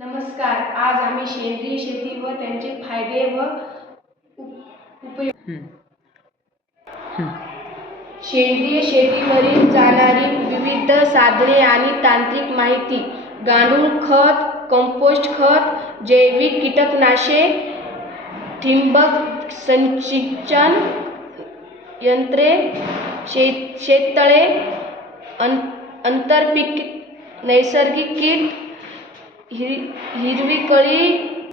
नमस्कार. आज आम्ही सेंद्रिय शेती व त्यांचे फायदे व उपयोग. सेंद्रिय शेतीवरील जाणारी विविध साधने आणि तांत्रिक माहिती. गांडूळ खत, कंपोस्ट खत, जैविक कीटकनाशके, ठिबक सिंचन यंत्रे, शेततळे, आंतरपीक, नैसर्गिक कीड,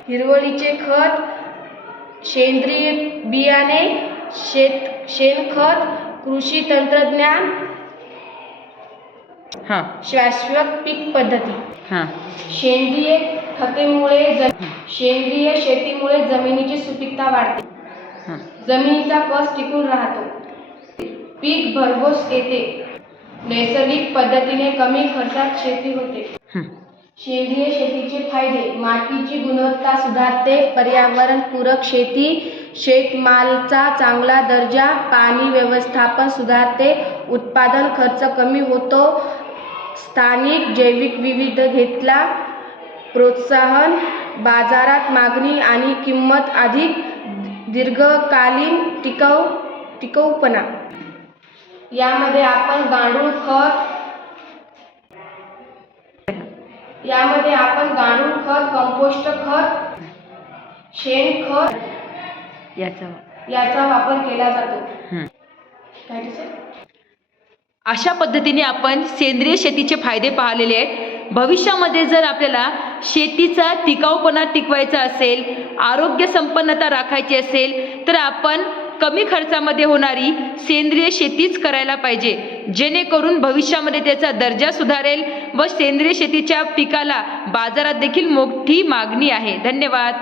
हिरवळीचे खत, सेंद्रिय बियाणे, शेणखत, कृषी तंत्रज्ञान, शाश्वत पीक पद्धती. सेंद्रिय शेतीमुळे जमिनीची सुपीकता वाढते, जमिनीचा कस टिकून राहतो, पीक भरघोस येते, नैसर्गिक पद्धतीने कमी खर्चात शेती होते. सेंद्रिय शेतीचे फायदे: मातीची गुणवत्ता सुधारते, पर्यावरणपूरक शेती, शेतमालाचा चांगला दर्जा, पाणी व्यवस्थापन सुधारते, उत्पादन खर्च कमी होतो, स्थानिक जैविक विविधतेला प्रोत्साहन, बाजारात मागणी आणि किंमत अधिक, दीर्घकालीन टिकाऊपणा. यामध्ये आपण गांडूळ खत, कंपोस्ट खत, शेणखत याचा वापर केला जातो. अशा पद्धतीने आपण सेंद्रिय शेतीचे फायदे पाहिलेले आहेत. भविष्यामध्ये जर आपल्याला शेतीचा टिकाऊपणा टिकवायचा असेल, आरोग्य संपन्नता राखायची असेल, तर आपण कमी खर्चामध्ये होणारी सेंद्रिय शेतीच करायला पाहिजे, जेणेकरून भविष्यामध्ये त्याचा दर्जा सुधारेल व सेंद्रिय शेतीच्या पिकाला बाजारात देखील मोठी मागणी आहे. धन्यवाद.